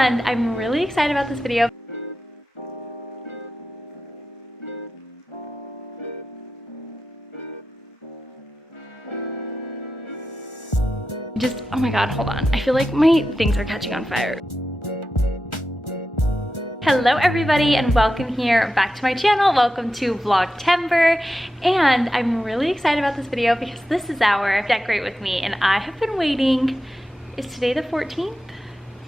and I'm really excited about this video. Oh my god, hold on. I feel like my things are catching on fire. Hello everybody and welcome here back to my channel. Welcome to Vlogtember, and I'm really excited about this video because this is our decorate with me, and I have been waiting. Is today the 14th?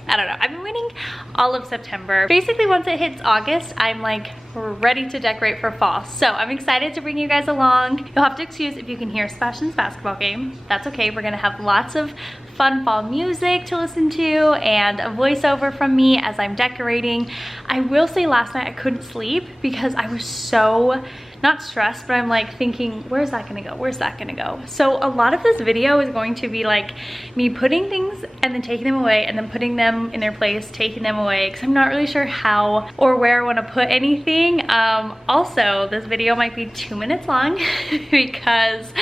I don't know. I've been waiting all of September. Basically, once it hits August, I'm like ready to decorate for fall. So I'm excited to bring you guys along. You'll have to excuse if you can hear Sebastian's basketball game. That's okay. We're gonna have lots of fun fall music to listen to and a voiceover from me as I'm decorating. I will say last night I couldn't sleep because I was so not stressed, but I'm like thinking, where's that gonna go? Where's that gonna go? So a lot of this video is going to be like me putting things and then taking them away and then putting them in their place, taking them away, because I'm not really sure how or where I wanna put anything. Also, this video might be 2 minutes long because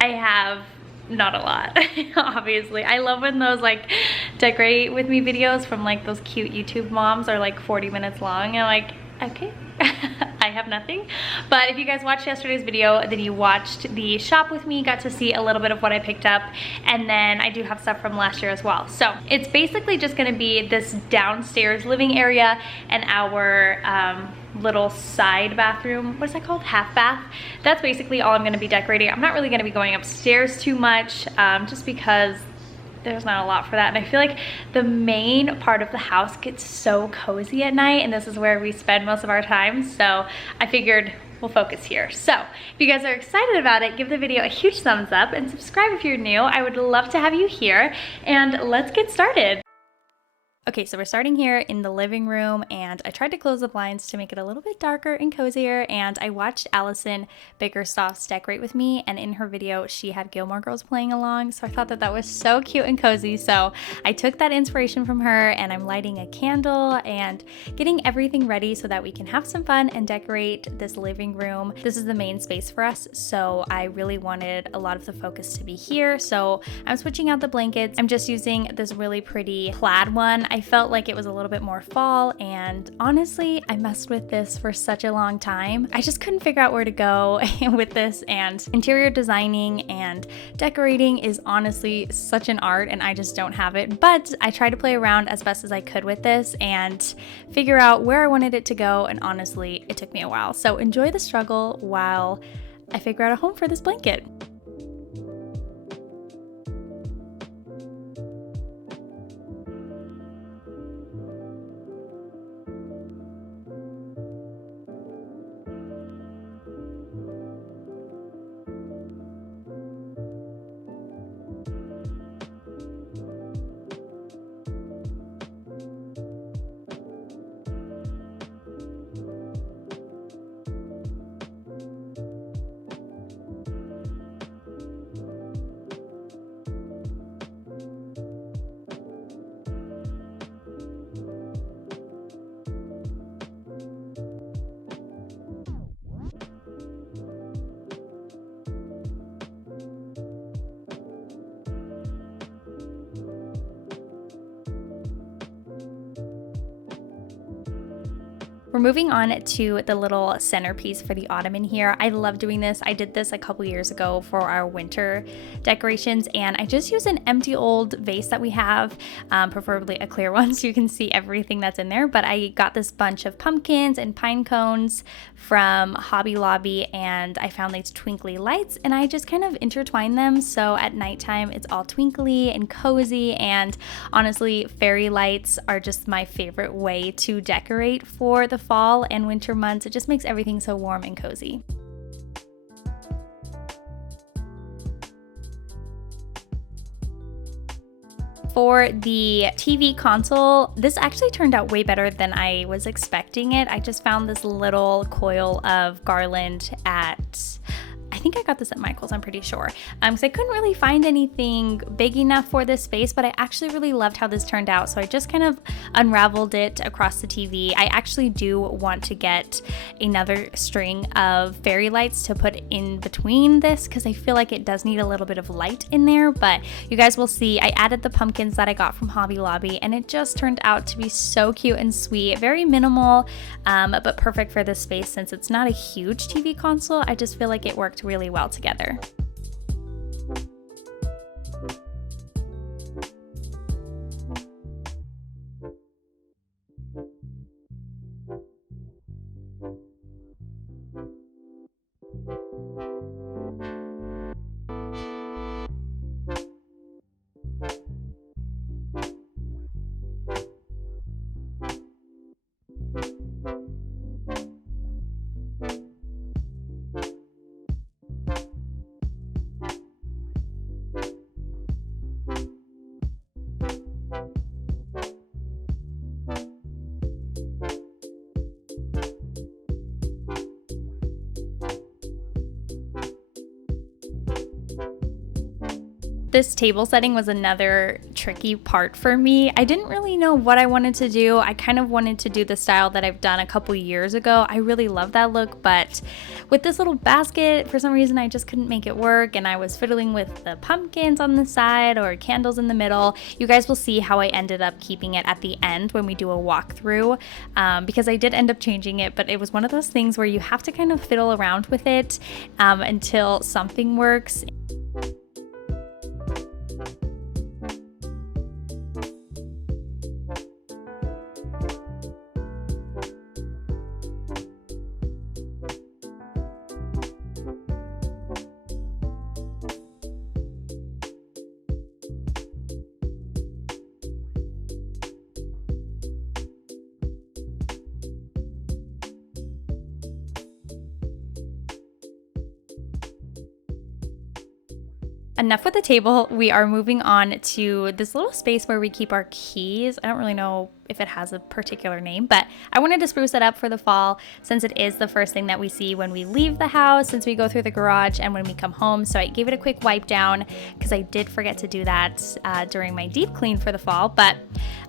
I have not a lot, obviously. I love when those like decorate with me videos from like those cute YouTube moms are like 40 minutes long. And I'm like, okay. I have nothing. But if you guys watched yesterday's video, then you watched the shop with me, got to see a little bit of what I picked up, and then I do have stuff from last year as well. So it's basically just gonna be this downstairs living area and our little side bathroom. What is that called? Half bath. That's basically all I'm gonna be decorating. I'm not really gonna be going upstairs too much, just because there's not a lot for that, and I feel like the main part of the house gets so cozy at night, and this is where we spend most of our time, so I figured we'll focus here. So if you guys are excited about it, give the video a huge thumbs up and subscribe if you're new. I would love to have you here, and let's get started. Okay, so we're starting here in the living room, and I tried to close the blinds to make it a little bit darker and cozier, and I watched Allison Bickerstaff's decorate with me, and in her video she had Gilmore Girls playing along, so I thought that that was so cute and cozy. So I took that inspiration from her, and I'm lighting a candle and getting everything ready so that we can have some fun and decorate this living room. This is the main space for us, so I really wanted a lot of the focus to be here. So I'm switching out the blankets. I'm just using this really pretty plaid one. I felt like it was a little bit more fall, and honestly, I messed with this for such a long time. I just couldn't figure out where to go with this, and interior designing and decorating is honestly such an art, and I just don't have it. But I tried to play around as best as I could with this and figure out where I wanted it to go, and honestly, it took me a while. So enjoy the struggle while I figure out a home for this blanket. We're moving on to the little centerpiece for the ottoman here. I love doing this. I did this a couple years ago for our winter decorations, and I just use an empty old vase that we have, preferably a clear one so you can see everything that's in there. But I got this bunch of pumpkins and pine cones from Hobby Lobby, and I found these twinkly lights, and I just kind of intertwined them so at nighttime it's all twinkly and cozy. And honestly, fairy lights are just my favorite way to decorate for the fall and winter months. It just makes everything so warm and cozy. For the TV console, this actually turned out way better than I was expecting it. I just found this little coil of garland at, I think I got this at Michael's, I'm pretty sure. So I couldn't really find anything big enough for this space, but I actually really loved how this turned out. So I just kind of unraveled it across the TV. I actually do want to get another string of fairy lights to put in between this because I feel like it does need a little bit of light in there, but you guys will see I added the pumpkins that I got from Hobby Lobby, and it just turned out to be so cute and sweet. Very minimal, but perfect for this space since it's not a huge TV console. I just feel like it worked really well together. This table setting was another tricky part for me. I didn't really know what I wanted to do. I kind of wanted to do the style that I've done a couple years ago. I really love that look, but with this little basket, for some reason I just couldn't make it work, and I was fiddling with the pumpkins on the side or candles in the middle. You guys will see how I ended up keeping it at the end when we do a walkthrough, because I did end up changing it, but it was one of those things where you have to kind of fiddle around with it until something works. Enough with the table. We are moving on to this little space where we keep our keys. I don't really know if it has a particular name, but I wanted to spruce it up for the fall since it is the first thing that we see when we leave the house, since we go through the garage and when we come home. So I gave it a quick wipe down because I did forget to do that during my deep clean for the fall, but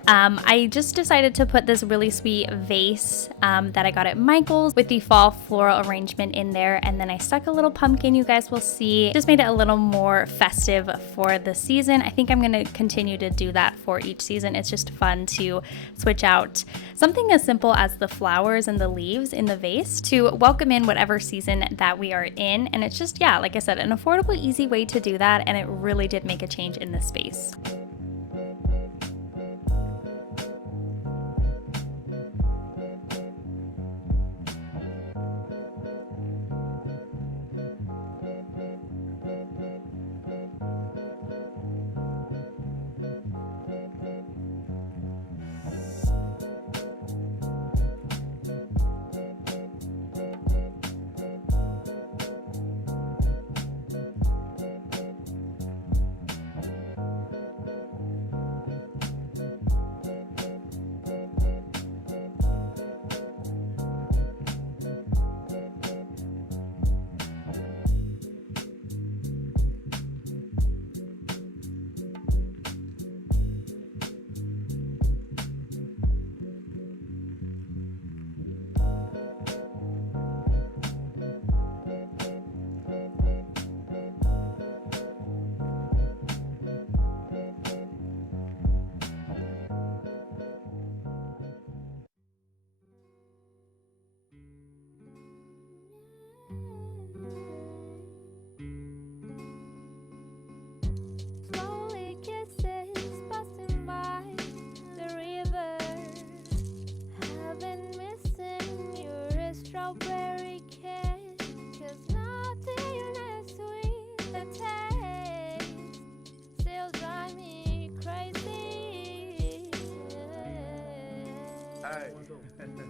I just decided to put this really sweet vase that I got at Michael's with the fall floral arrangement in there, and then I stuck a little pumpkin. You guys will see, just made it a little more festive for the season. I think I'm going to continue to do that for each season. It's just fun to switch out something as simple as the flowers and the leaves in the vase to welcome in whatever season that we are in. And it's just, yeah, like I said, an affordable, easy way to do that, and it really did make a change in this space.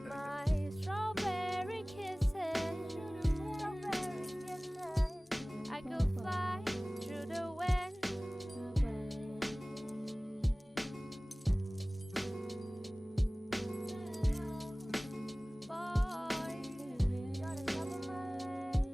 My strawberry kisses, I could fly through the wind. Boy, you're the top of my list.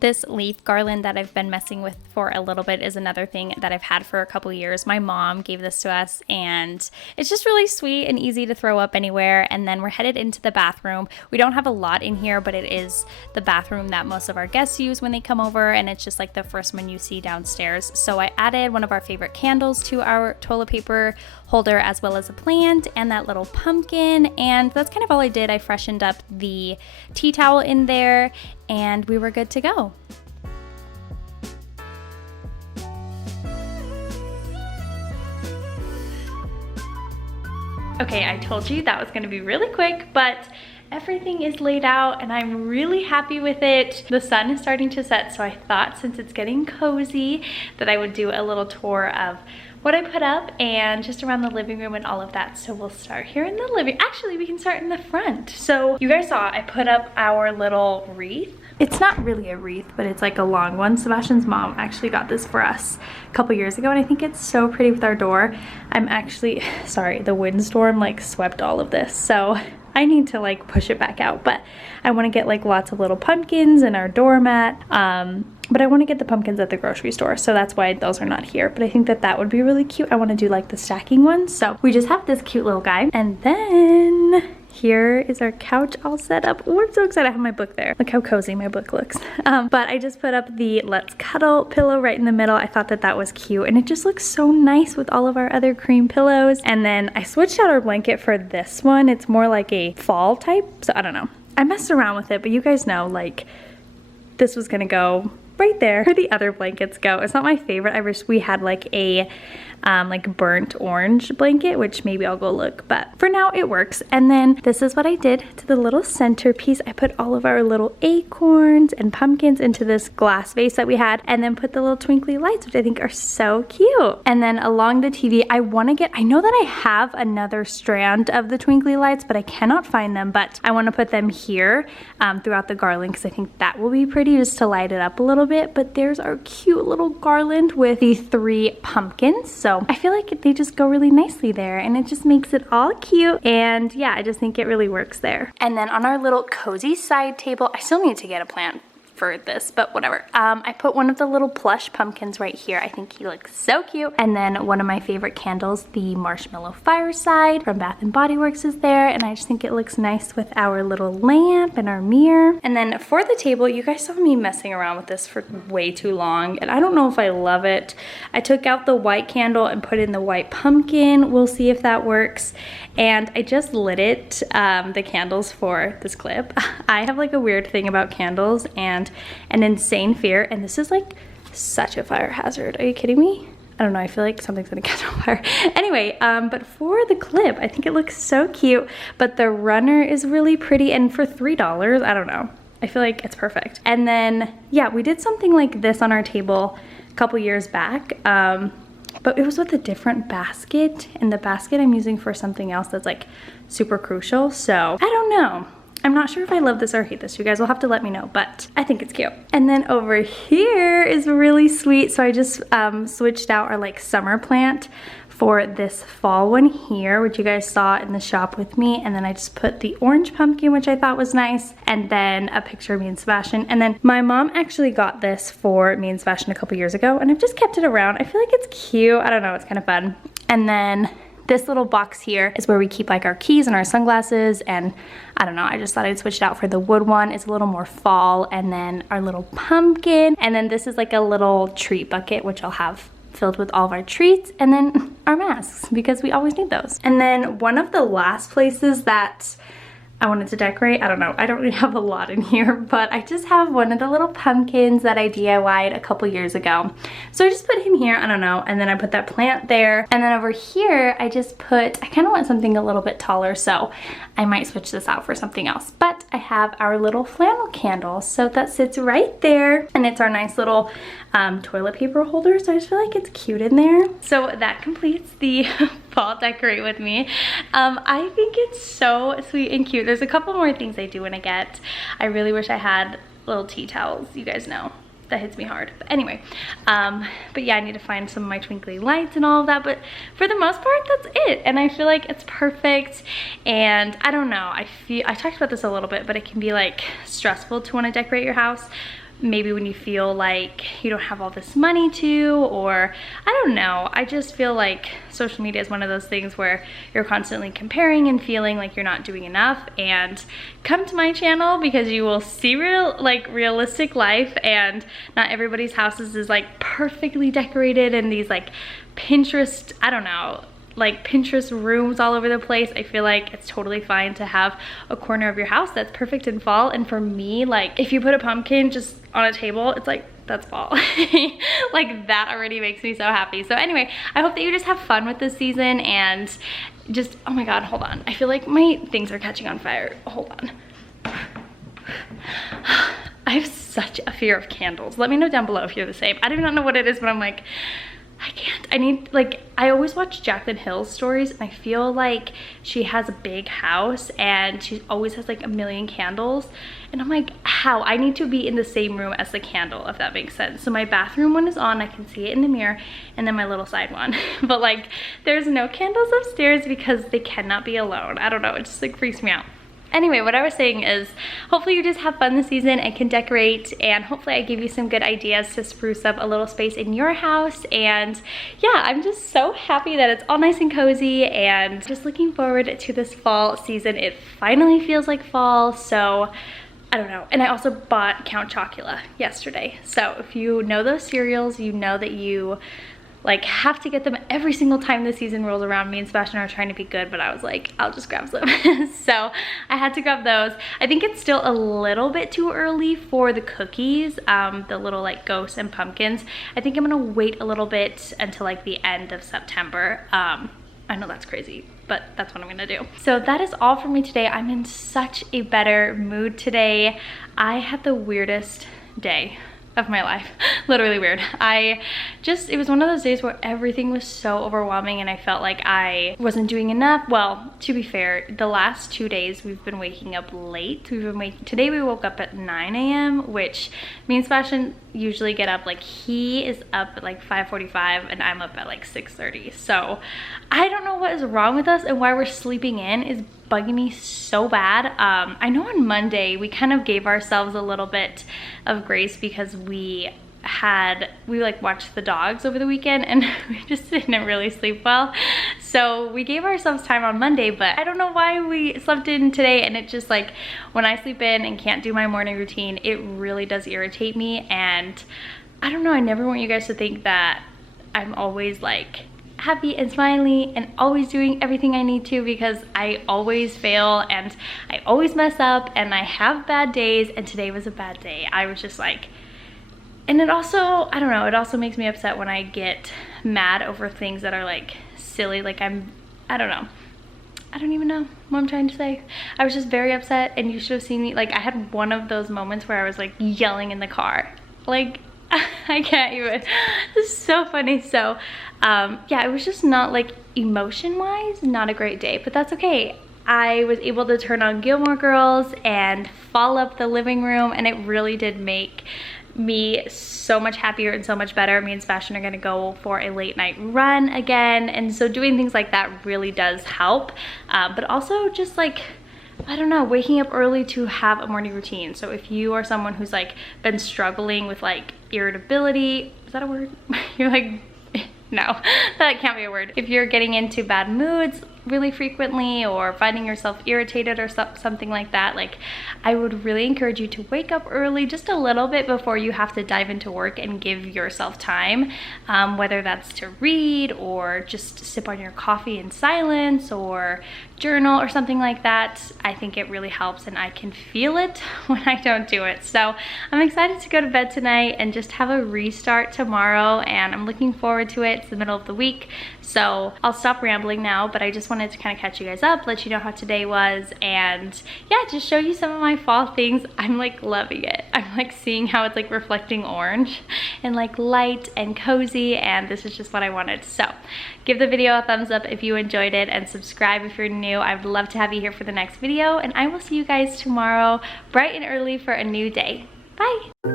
This leaf garland that I've been messing with for a little bit is another thing that I've had for a couple years. My mom gave this to us and it's just really sweet and easy to throw up anywhere. And then we're headed into the bathroom. We don't have a lot in here, but it is the bathroom that most of our guests use when they come over, and it's just like the first one you see downstairs. So I added one of our favorite candles to our toilet paper holder, as well as a plant and that little pumpkin, and that's kind of all I did. I freshened up the tea towel in there and we were good to go. Okay, I told you that was going to be really quick, but everything is laid out and I'm really happy with it. The sun is starting to set, so I thought since it's getting cozy that I would do a little tour of what I put up and just around the living room and all of that. So we'll start here in the living. Actually, we can start in the front. So you guys saw I put up our little wreath. It's not really a wreath, but it's like a long one. Sebastian's mom actually got this for us a couple years ago, and I think it's so pretty with our door. I'm actually, sorry, the windstorm like swept all of this, so I need to like push it back out, but I want to get like lots of little pumpkins and our doormat. But I want to get the pumpkins at the grocery store, so that's why those are not here. But I think that that would be really cute. I want to do like the stacking ones. So we just have this cute little guy. And then here is our couch all set up. Oh, I'm so excited. I have my book there. Look how cozy my book looks. But I just put up the Let's Cuddle pillow right in the middle. I thought that that was cute, and it just looks so nice with all of our other cream pillows. And then I switched out our blanket for this one. It's more like a fall type, so I don't know. I messed around with it, but you guys know, like, this was gonna go right there where the other blankets go. It's not my favorite. I wish we had like a like burnt orange blanket, which maybe I'll go look, but for now it works. And then this is what I did to the little centerpiece. I put all of our little acorns and pumpkins into this glass vase that we had, and then put the little twinkly lights, which I think are so cute. And then along the TV, I know that I have another strand of the twinkly lights, but I cannot find them, but I want to put them here throughout the garland, because I think that will be pretty just to light it up a little bit. But there's our cute little garland with the 3 pumpkins. So I feel like they just go really nicely there, and it just makes it all cute. And yeah, I just think it really works there. And then on our little cozy side table, I still need to get a plant for this, but whatever. I put one of the little plush pumpkins right here. I think he looks so cute. And then one of my favorite candles, the Marshmallow Fireside from Bath & Body Works, is there, and I just think it looks nice with our little lamp and our mirror. And then for the table, you guys saw me messing around with this for way too long, and I don't know if I love it. I took out the white candle and put in the white pumpkin. We'll see if that works. And I just lit it, the candles for this clip. I have like a weird thing about candles and an insane fear, and this is like such a fire hazard. Are you kidding me? I don't know, I feel like something's gonna catch on fire. Anyway, but for the clip, I think it looks so cute, but the runner is really pretty, and for $3, I don't know. I feel like it's perfect. And then, yeah, we did something like this on our table a couple years back, but it was with a different basket, and the basket I'm using for something else that's like super crucial, so I don't know. I'm not sure if I love this or hate this. You guys will have to let me know, but I think it's cute. And then over here is really sweet. So I just switched out our like summer plant for this fall one here, which you guys saw in the shop with me. And then I just put the orange pumpkin, which I thought was nice, and then a picture of me and Sebastian. And then my mom actually got this for me and Sebastian a couple years ago, and I've just kept it around. I feel like it's cute. I don't know, it's kind of fun. And then this little box here is where we keep like our keys and our sunglasses, and I don't know, I just thought I'd switch it out for the wood one. It's a little more fall. And then our little pumpkin, and then this is like a little treat bucket, which I'll have filled with all of our treats, and then our masks, because we always need those. And then one of the last places that I wanted to decorate, I don't know, I don't really have a lot in here, but I just have one of the little pumpkins that I DIY'd a couple years ago. So I just put him here, I don't know, and then I put that plant there. And then over here, I just put, I kind of want something a little bit taller, so I might switch this out for something else. But I have our little flannel candle, so that sits right there, and it's our nice little toilet paper holder, so I just feel like it's cute in there. So that completes the fall decorate with me. I think it's so sweet and cute. There's a couple more things I do want to get. I really wish I had little tea towels. You guys know that hits me hard, but anyway, but yeah, I need to find some of my twinkly lights and all of that, but for the most part, that's it. And I feel like it's perfect. And I don't know, I talked about this a little bit, but it can be like stressful to want to decorate your house maybe when you feel like you don't have all this money to, or I don't know. I just feel like social media is one of those things where you're constantly comparing and feeling like you're not doing enough. And come to my channel because you will see realistic life, and not everybody's houses is like perfectly decorated and these like Pinterest, I don't know, like Pinterest rooms all over the place. I feel like it's totally fine to have a corner of your house that's perfect in fall. And for me, like if you put a pumpkin just on a table, it's like, that's fall. Like that already makes me so happy. So anyway, I hope that you just have fun with this season, and just, oh my God, hold on. I feel like my things are catching on fire. Hold on. I have such a fear of candles. Let me know down below if you're the same. I do not know what it is, but I'm like, I can't. I need, like, I always watch Jaclyn Hill's stories, and I feel like she has a big house and she always has like a million candles, and I'm like, how? I need to be in the same room as the candle, if that makes sense. So my bathroom one is on, I can see it in the mirror, and then my little side one. But like, there's no candles upstairs because they cannot be alone. I don't know, it just like freaks me out. Anyway, what I was saying is, hopefully you just have fun this season and can decorate, and hopefully I gave you some good ideas to spruce up a little space in your house. And yeah, I'm just so happy that it's all nice and cozy, and just looking forward to this fall season. It finally feels like fall, so I don't know. And I also bought Count Chocula yesterday. So if you know those cereals, you know that you like have to get them every single time the season rolls around. Me and Sebastian are trying to be good, but I was like, I'll just grab some. So I had to grab those. I think it's still a little bit too early for the cookies, the little like ghosts and pumpkins. I think I'm gonna wait a little bit until like the end of September. I know that's crazy, but that's what I'm gonna do. So that is all for me today. I'm in such a better mood today. I had the weirdest day of my life. Literally weird. It was one of those days where everything was so overwhelming and I felt like I wasn't doing enough. Well, to be fair, the last 2 days we've been waking up late. Today we woke up at 9 a.m., which me and Sebastian usually get up, like he is up at like 5:45 and I'm up at like 6:30. So I don't know what is wrong with us and why we're sleeping in is bugging me so bad. I know on Monday we kind of gave ourselves a little bit of grace because we like watched the dogs over the weekend and we just didn't really sleep well. So we gave ourselves time on Monday, but I don't know why we slept in today, and it just like when I sleep in and can't do my morning routine, it really does irritate me. And I don't know, I never want you guys to think that I'm always like happy and smiley and always doing everything I need to, because I always fail and I always mess up and I have bad days, and today was a bad day. I was just like, and it also, I don't know, it also makes me upset when I get mad over things that are like silly. Like I don't know. I don't even know what I'm trying to say. I was just very upset, and you should have seen me. Like I had one of those moments where I was like yelling in the car. Like I can't even. This is so funny. So yeah, it was just not like emotion-wise, not a great day, but that's okay. I was able to turn on Gilmore Girls and fall up the living room, and it really did make me so much happier and so much better. Me and Sebastian are gonna go for a late night run again, and so doing things like that really does help. But also just like, I don't know, waking up early to have a morning routine. So if you are someone who's like been struggling with like irritability, is that a word? You're like, no, that can't be a word. If you're getting into bad moods really frequently, or finding yourself irritated or something like that, like I would really encourage you to wake up early just a little bit before you have to dive into work and give yourself time, whether that's to read or just sip on your coffee in silence or journal or something like that. I think it really helps, and I can feel it when I don't do it. So I'm excited to go to bed tonight and just have a restart tomorrow, and I'm looking forward to it. It's the middle of the week, so I'll stop rambling now, but I just wanted to kind of catch you guys up, let you know how today was, and yeah, just show you some of my fall things. I'm like loving it. I'm like seeing how it's like reflecting orange and like light and cozy, and this is just what I wanted. So give the video a thumbs up if you enjoyed it, and subscribe if you're new. I would love to have you here for the next video, and I will see you guys tomorrow bright and early for a new day. Bye.